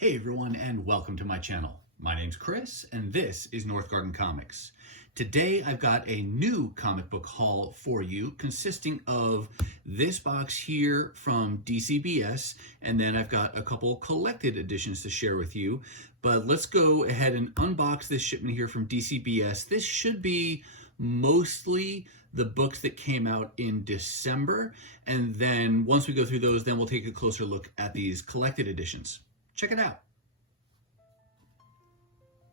Hey everyone, and welcome to my channel. My name's Chris, and this is Northgarden Comics. Today I've got a new comic book haul for you consisting of this box here from Dcbs, and then I've got a couple collected editions to share with you. But let's go ahead and unbox this shipment here from Dcbs. This should be mostly the books that came out in December, and then once we go through those, then we'll take a closer look at these collected editions. Check it out.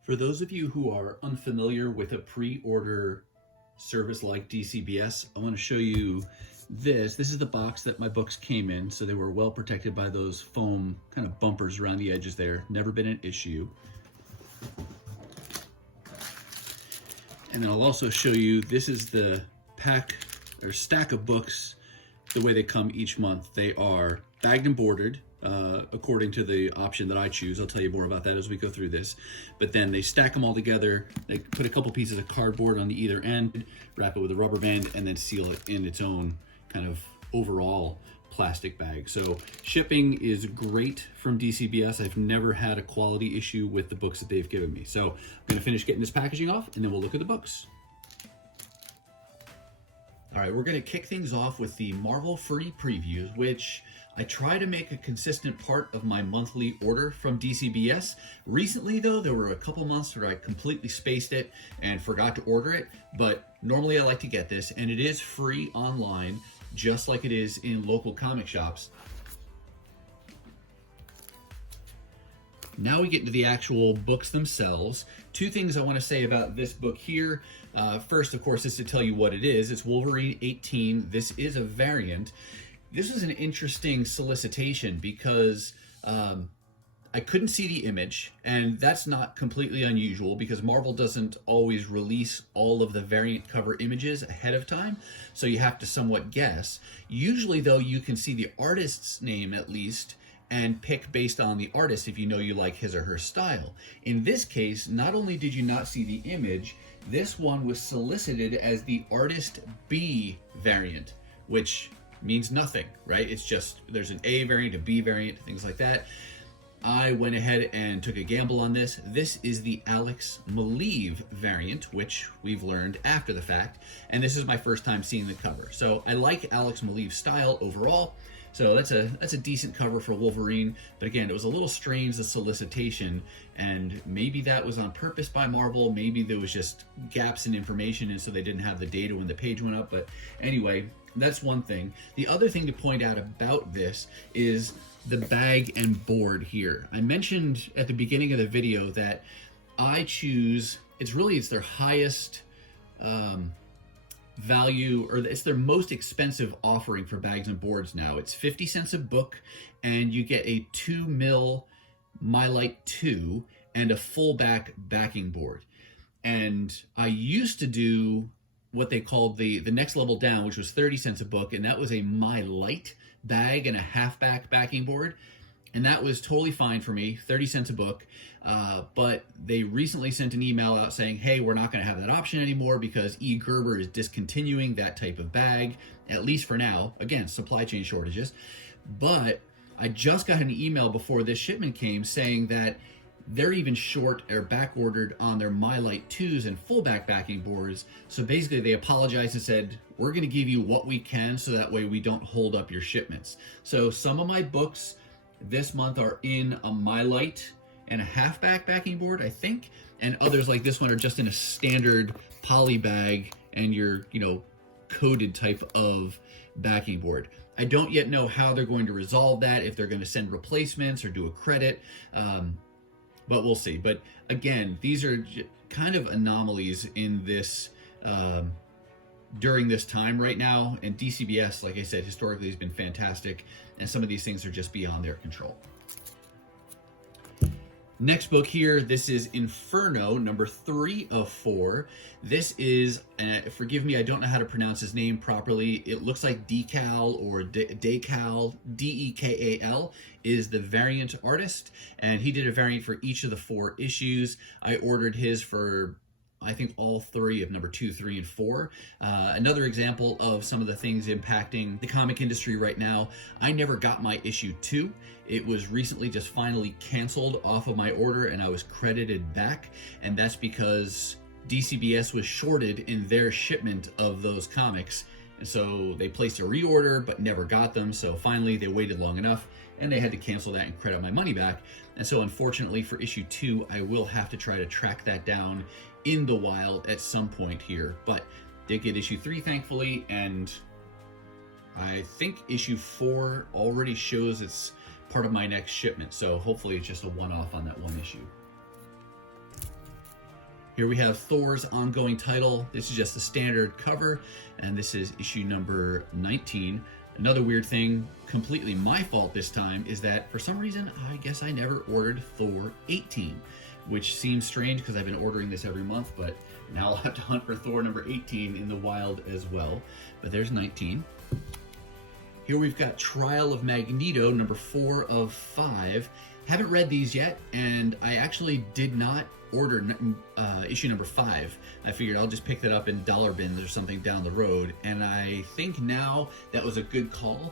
For those of you who are unfamiliar with a pre-order service like Dcbs, I want to show you this. This is the box that my books came in, so they were well protected by those foam kind of bumpers around the edges there. Never been an issue. And then I'll also show you, this is the pack or stack of books the way they come each month. They are bagged and bordered, according to the option that I choose. I'll tell you more about that as we go through this. But then they stack them all together. They put a couple pieces of cardboard on the either end, wrap it with a rubber band, and then seal it in its own kind of overall plastic bag. So shipping is great from Dcbs. I've never had a quality issue with the books that they've given me. So I'm going to finish getting this packaging off, and then we'll look at the books. All right, we're going to kick things off with the Marvel free previews, which I try to make a consistent part of my monthly order from Dcbs. Recently, though, there were a couple months where I completely spaced it and forgot to order it, but normally I like to get this, and it is free online, just like it is in local comic shops. Now we get into the actual books themselves. Two things I want to say about this book here. First, of course, is to tell you what it is. It's Wolverine 18. This is a variant. This is an interesting solicitation because I couldn't see the image, and that's not completely unusual because Marvel doesn't always release all of the variant cover images ahead of time, so you have to somewhat guess. Usually, though, you can see the artist's name at least, and pick based on the artist if you know you like his or her style. In this case, not only did you not see the image, this one was solicited as the Artist B variant, which means nothing, right? It's just there's an A variant, a B variant, things like that. I went ahead and took a gamble on this. This is the Alex Maleev variant, which we've learned after the fact, and this is my first time seeing the cover. So I like Alex Maleev's style overall. So that's a decent cover for Wolverine, but again, it was a little strange, the solicitation, and maybe that was on purpose by Marvel, maybe there was just gaps in information and so they didn't have the data when the page went up, but anyway, that's one thing. The other thing to point out about this is the bag and board here. I mentioned at the beginning of the video that I choose, it's their highest value, or it's their most expensive offering for bags and boards now. It's 50 cents a book, and you get a 2 mil Mylite 2 and a full back backing board. And I used to do what they called the next level down, which was 30 cents a book, and that was a Mylite bag and a halfback backing board. And that was totally fine for me, 30 cents a book. But they recently sent an email out saying, hey, we're not going to have that option anymore because E. Gerber is discontinuing that type of bag, at least for now. Again, supply chain shortages. But I just got an email before this shipment came saying that they're even short or back ordered on their Mylite 2s and fullback backing boards. So basically they apologized and said, we're going to give you what we can so that way we don't hold up your shipments. So some of my books this month are in a Mylite and a halfback backing board, I think, and others like this one are just in a standard poly bag and your, coated type of backing board. I don't yet know how they're going to resolve that, if they're going to send replacements or do a credit, but we'll see. But again, these are kind of anomalies in this during this time right now, and Dcbs, like I said, historically has been fantastic, and some of these things are just beyond their control. Next book here, this is Inferno, number 3 of 4. This is, forgive me, I don't know how to pronounce his name properly. It looks like Decal or Decal, D-E-K-A-L, is the variant artist, and he did a variant for each of the 4 issues. I ordered his for I think all three of number 2, 3, and 4. Another example of some of the things impacting the comic industry right now, I never got my issue 2. It was recently just finally canceled off of my order and I was credited back, and that's because DCBS was shorted in their shipment of those comics. And so they placed a reorder but never got them, so finally they waited long enough and they had to cancel that and credit my money back. And so unfortunately for issue 2, I will have to try to track that down in the wild at some point here. But did get issue 3 thankfully, and I think issue 4 already shows it's part of my next shipment, so hopefully it's just a one-off on that one issue. Here we have Thor's ongoing title. This is just the standard cover, and this is issue number 19. Another weird thing, completely my fault this time, is that for some reason, I guess I never ordered Thor 18, which seems strange because I've been ordering this every month, but now I'll have to hunt for Thor number 18 in the wild as well. But there's 19. Here we've got Trial of Magneto, number 4 of 5. Haven't read these yet, and I actually did not order issue number 5. I figured I'll just pick that up in dollar bins or something down the road, and I think now that was a good call.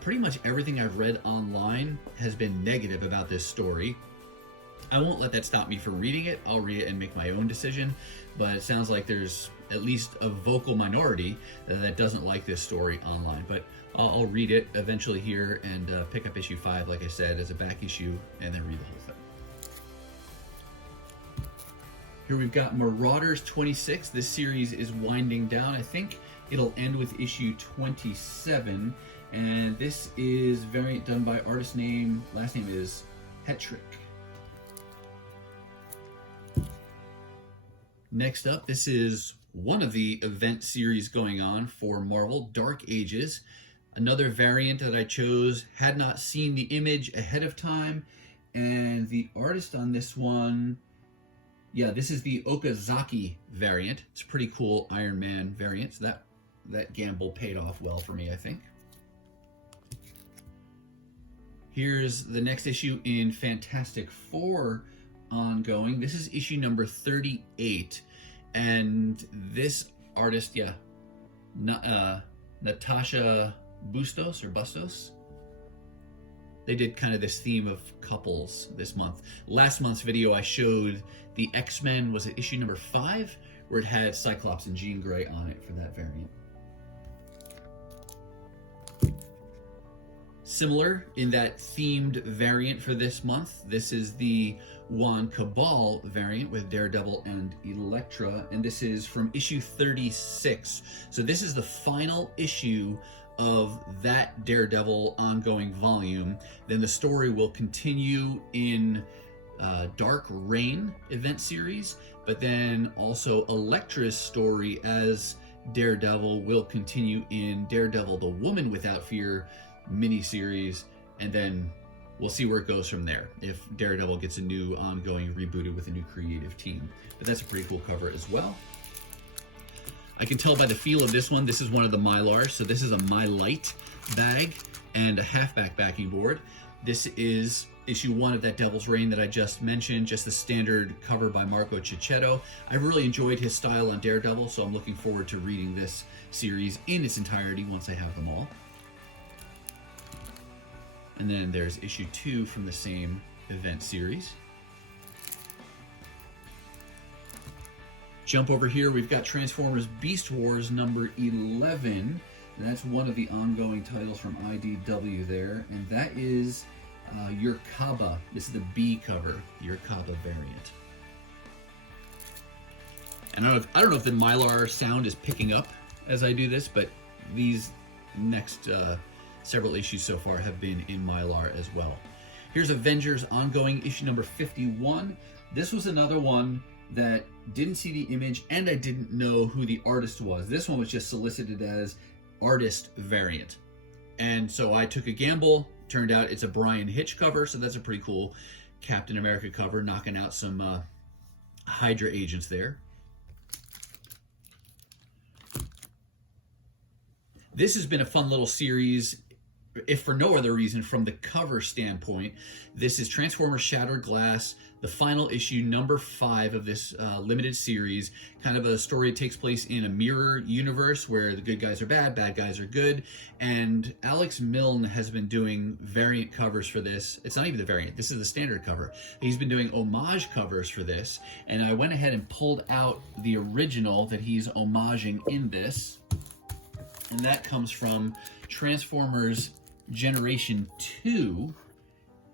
Pretty much everything I've read online has been negative about this story. I won't let that stop me from reading it. I'll read it and make my own decision, but it sounds like there's at least a vocal minority that doesn't like this story online. But I'll read it eventually here and pick up issue 5, like I said, as a back issue, and then read the whole thing. Here we've got Marauders 26. This series is winding down. I think it'll end with issue 27, and this is variant done by artist name, last name is Hetrick. Next up, this is one of the event series going on for Marvel, Dark Ages. Another variant that I chose, had not seen the image ahead of time, and the artist on this one, yeah, this is the Okazaki variant. It's a pretty cool Iron Man variant, so that gamble paid off well for me, I think. Here's the next issue in Fantastic Four ongoing. This is issue number 38, and this artist, yeah, Natasha Bustos, they did kind of this theme of couples this month. Last month's video I showed the X-Men, was it issue number 5, where it had Cyclops and Jean Grey on it for that variant. Similar in that themed variant for this month, this is the Juan Cabal variant with Daredevil and Elektra, and this is from issue 36. So this is the final issue of that Daredevil ongoing volume. Then the story will continue in Dark Reign event series, but then also Elektra's story as Daredevil will continue in Daredevil, the Woman Without Fear miniseries, and then we'll see where it goes from there, if Daredevil gets a new ongoing rebooted with a new creative team. But that's a pretty cool cover as well. I can tell by the feel of this one, this is one of the Mylars, so this is a MyLite bag and a halfback backing board. This is issue 1 of that Devil's Reign that I just mentioned, just the standard cover by Marco Cicchetto. I really enjoyed his style on Daredevil, so I'm looking forward to reading this series in its entirety once I have them all. And then there's issue 2 from the same event series. Jump over here, we've got Transformers Beast Wars number 11. And that's one of the ongoing titles from IDW there. And that is Yurkaba. This is the B cover, Yurkaba variant. And I don't know if the Mylar sound is picking up as I do this, but these next several issues so far have been in Mylar as well. Here's Avengers ongoing issue number 51. This was another one that didn't see the image and I didn't know who the artist was. This one was just solicited as artist variant. And so I took a gamble. Turned out it's a Brian Hitch cover, so that's a pretty cool Captain America cover, knocking out some Hydra agents there. This has been a fun little series, if for no other reason, from the cover standpoint. This is Transformers Shattered Glass, the final issue, number 5 of this limited series. Kind of a story that takes place in a mirror universe where the good guys are bad guys are good. And Alex Milne has been doing variant covers for this. It's not even the variant, this is the standard cover. He's been doing homage covers for this, and I went ahead and pulled out the original that he's homaging in this. And that comes from Transformers Generation 2,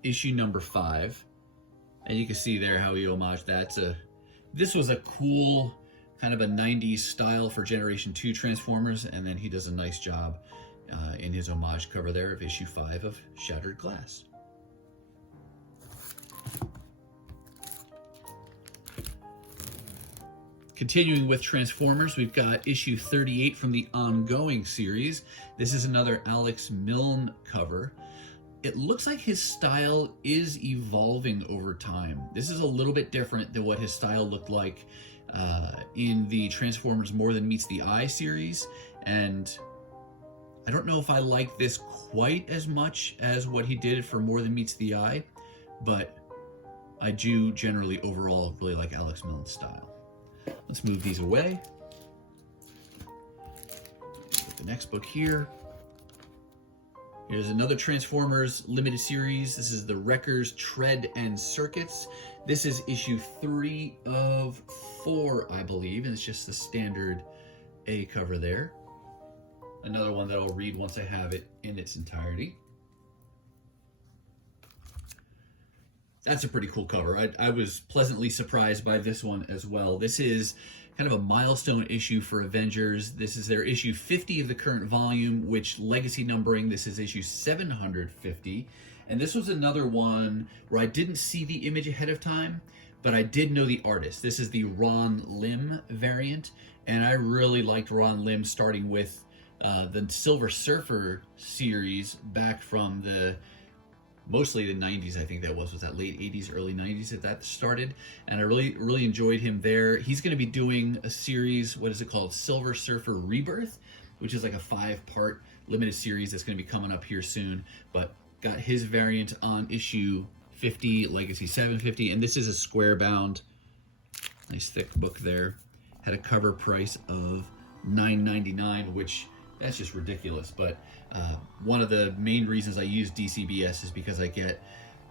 issue number 5. And you can see there how he homaged that. This was a cool kind of a 90s style for Generation 2 Transformers, and then he does a nice job in his homage cover there of issue 5 of Shattered Glass. Continuing with Transformers, we've got issue 38 from the ongoing series. This is another Alex Milne cover. It looks like his style is evolving over time. This is a little bit different than what his style looked like in the Transformers More Than Meets the Eye series. And I don't know if I like this quite as much as what he did for More Than Meets the Eye, but I do generally overall really like Alex Milne's style. Let's move these away. Get the next book here. Here's another Transformers limited series. This is the Wreckers, Tread, and Circuits. This is issue 3 of 4, I believe, and it's just the standard A cover there. Another one that I'll read once I have it in its entirety. That's a pretty cool cover. I was pleasantly surprised by this one as well. This is kind of a milestone issue for Avengers. This is their issue 50 of the current volume, which legacy numbering, this is issue 750. And this was another one where I didn't see the image ahead of time, but I did know the artist. This is the Ron Lim variant, and I really liked Ron Lim starting with the Silver Surfer series back from mostly the 90s, I think that was that late 80s, early 90s that started. And I really enjoyed him there. He's going to be doing a series, what is it called? Silver Surfer Rebirth, which is like a 5-part limited series that's going to be coming up here soon. But got his variant on issue 50, Legacy 750. And this is a square bound, nice thick book there. Had a cover price of $9.99, which that's just ridiculous. But one of the main reasons I use Dcbs is because I get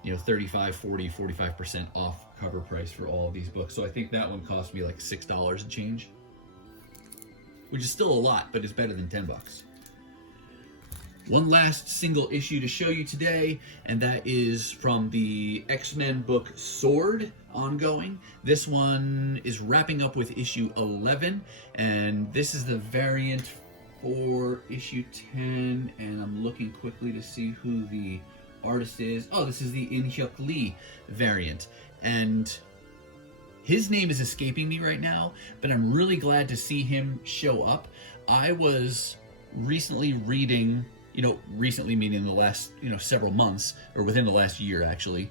35, 40, 45% off cover price for all of these books. So I think that one cost me like $6 and change, which is still a lot, but it's better than $10. One last single issue to show you today, and that is from the X-Men book Sword ongoing. This one is wrapping up with issue 11, and this is the variant for issue 10, and I'm looking quickly to see who the artist is. Oh, this is the In-hyuk Lee variant, and his name is escaping me right now, but I'm really glad to see him show up. I was recently reading, recently meaning the last, several months, or within the last year actually,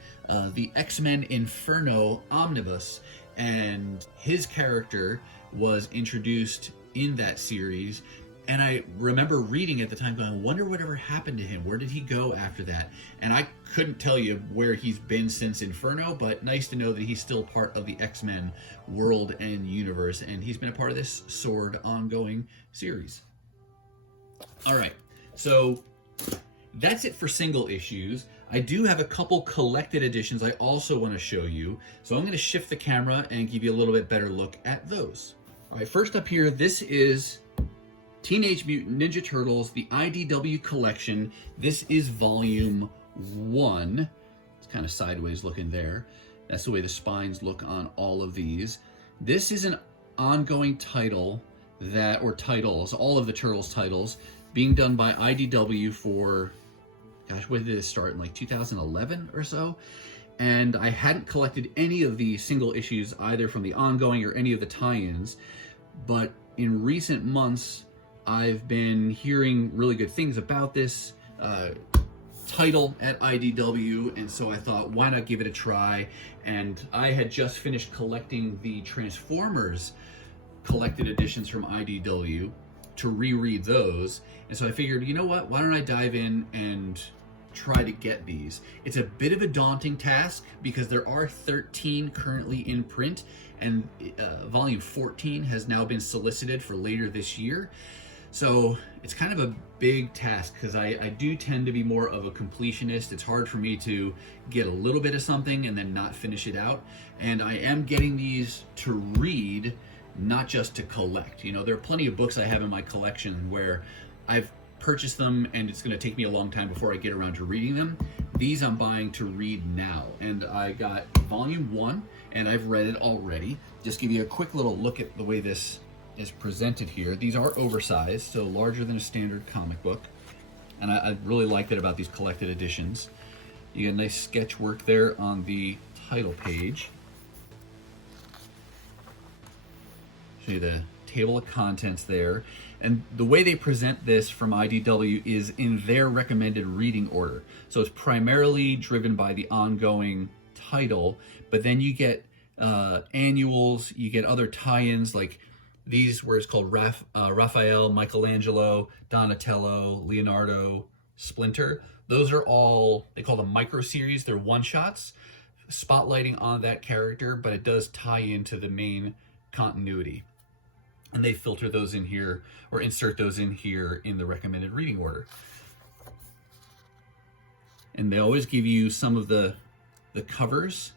the X-Men Inferno omnibus, and his character was introduced in that series. And I remember reading at the time going, I wonder whatever happened to him. Where did he go after that? And I couldn't tell you where he's been since Inferno, but nice to know that he's still part of the X-Men world and universe, and he's been a part of this Sword ongoing series. All right, so that's it for single issues. I do have a couple collected editions I also want to show you, so I'm going to shift the camera and give you a little bit better look at those. All right, first up here, this is Teenage Mutant Ninja Turtles, the IDW collection. This is volume 1. It's kind of sideways looking there. That's the way the spines look on all of these. This is an ongoing title or titles, all of the Turtles titles, being done by IDW for, gosh, when did it start? In like 2011 or so? And I hadn't collected any of the single issues, either from the ongoing or any of the tie-ins. But in recent months, I've been hearing really good things about this title at IDW, and so I thought, why not give it a try? And I had just finished collecting the Transformers collected editions from IDW to reread those, and so I figured, you know what, why don't I dive in and try to get these. It's a bit of a daunting task because there are 13 currently in print, and volume 14 has now been solicited for later this year. So it's kind of a big task because I do tend to be more of a completionist. It's hard for me to get a little bit of something and then not finish it out. And I am getting these to read, not just to collect. You know, there are plenty of books I have in my collection where I've purchased them and it's going to take me a long time before I get around to reading them. These I'm buying to read now. And I got volume 1 and I've read it already. Just give you a quick little look at the way this is presented here. These are oversized, so larger than a standard comic book. And I really like that about these collected editions. You get a nice sketch work there on the title page. Show you the table of contents there. And the way they present this from IDW is in their recommended reading order. So it's primarily driven by the ongoing title, but then you get annuals, you get other tie-ins like these where it's called Raphael, Michelangelo, Donatello, Leonardo, Splinter. Those are all, they call them micro series. They're one-shots spotlighting on that character, but it does tie into the main continuity. And they filter those in here or insert those in here in the recommended reading order. And they always give you some of the covers,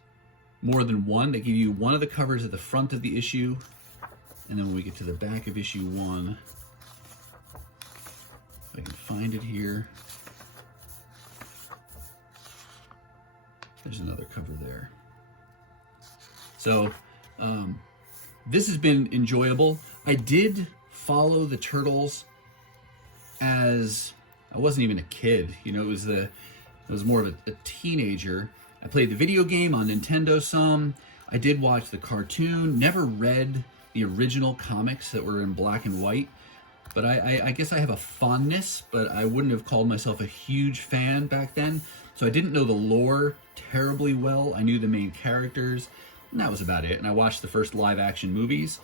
more than one. They give you one of the covers at the front of the issue. And then when we get to the back of issue 1, if I can find it here, there's another cover there. So this has been enjoyable. I did follow the Turtles as I wasn't even a kid. You know, it was more of a teenager. I played the video game on Nintendo some. I did watch the cartoon, never read the original comics that were in black and white, but I guess I have a fondness, but I wouldn't have called myself a huge fan back then. So I didn't know the lore terribly well. I knew the main characters, and that was about it. And I watched the first live action movies.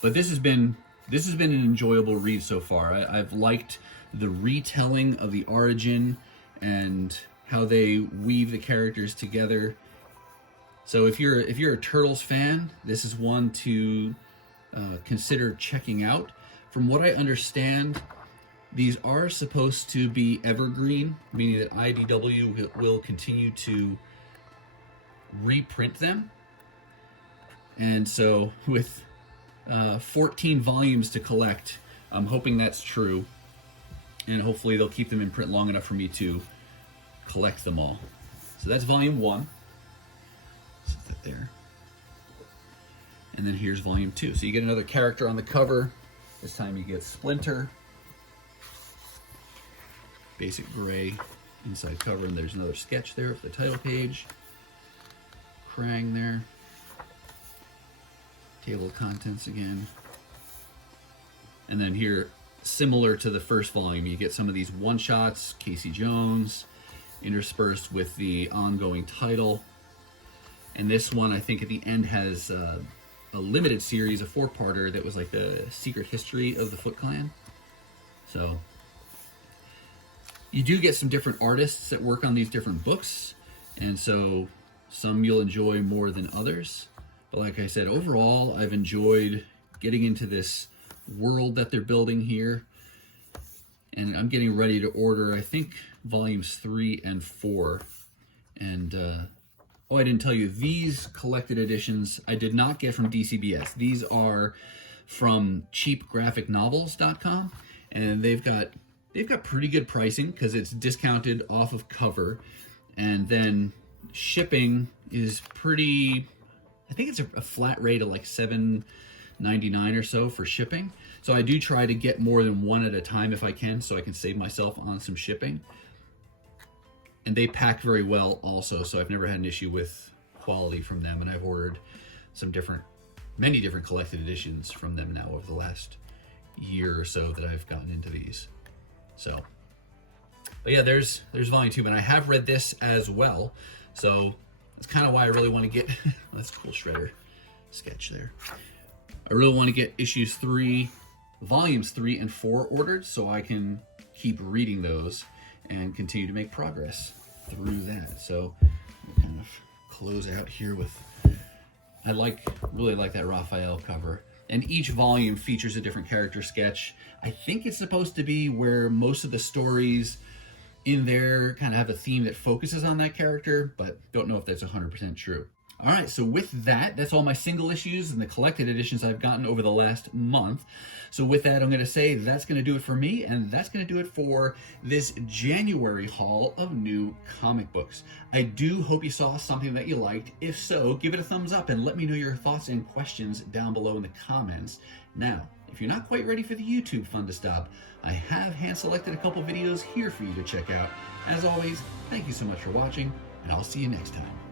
But this has been an enjoyable read so far. I've liked the retelling of the origin and how they weave the characters together. So if you're a Turtles fan, this is one to consider checking out. From what I understand, these are supposed to be evergreen, meaning that IDW will continue to reprint them. And so with 14 volumes to collect, I'm hoping that's true. And hopefully they'll keep them in print long enough for me to collect them all. So that's volume 1. Set that there. And then here's volume 2. So you get another character on the cover. This time you get Splinter. Basic gray inside cover, and there's another sketch there for the title page. Krang there. Table of contents again. And then here, similar to the first volume, you get some of these one-shots, Casey Jones, interspersed with the ongoing title. And this one, I think at the end, has a limited series, a 4-parter that was like the secret history of the Foot Clan. So you do get some different artists that work on these different books, and so some you'll enjoy more than others. But like I said, overall, I've enjoyed getting into this world that they're building here. And I'm getting ready to order, I think, volumes 3 and 4. And, I didn't tell you, these collected editions I did not get from DCBS. These are from cheapgraphicnovels.com. And they've got pretty good pricing because it's discounted off of cover. And then shipping is pretty, I think it's a flat rate of like $7.99 or so for shipping. So I do try to get more than one at a time if I can, so I can save myself on some shipping. And they pack very well also, so I've never had an issue with quality from them. And I've ordered many different collected editions from them now over the last year or so that I've gotten into these. So, but yeah, there's volume 2, and I have read this as well. So that's kind of why I really want to get, that's a cool Shredder sketch there. I really want to get issues 3 volumes 3 and 4 ordered, so I can keep reading those and continue to make progress through that. So we'll kind of close out here with, I really like that Raphael cover. And each volume features a different character sketch. I think it's supposed to be where most of the stories in there kind of have a theme that focuses on that character, but don't know if that's 100% true. All right, so with that, that's all my single issues and the collected editions I've gotten over the last month. So with that, I'm going to say that's going to do it for me, and that's going to do it for this January haul of new comic books. I do hope you saw something that you liked. If so, give it a thumbs up and let me know your thoughts and questions down below in the comments. Now, if you're not quite ready for the YouTube fun to stop, I have hand-selected a couple videos here for you to check out. As always, thank you so much for watching, and I'll see you next time.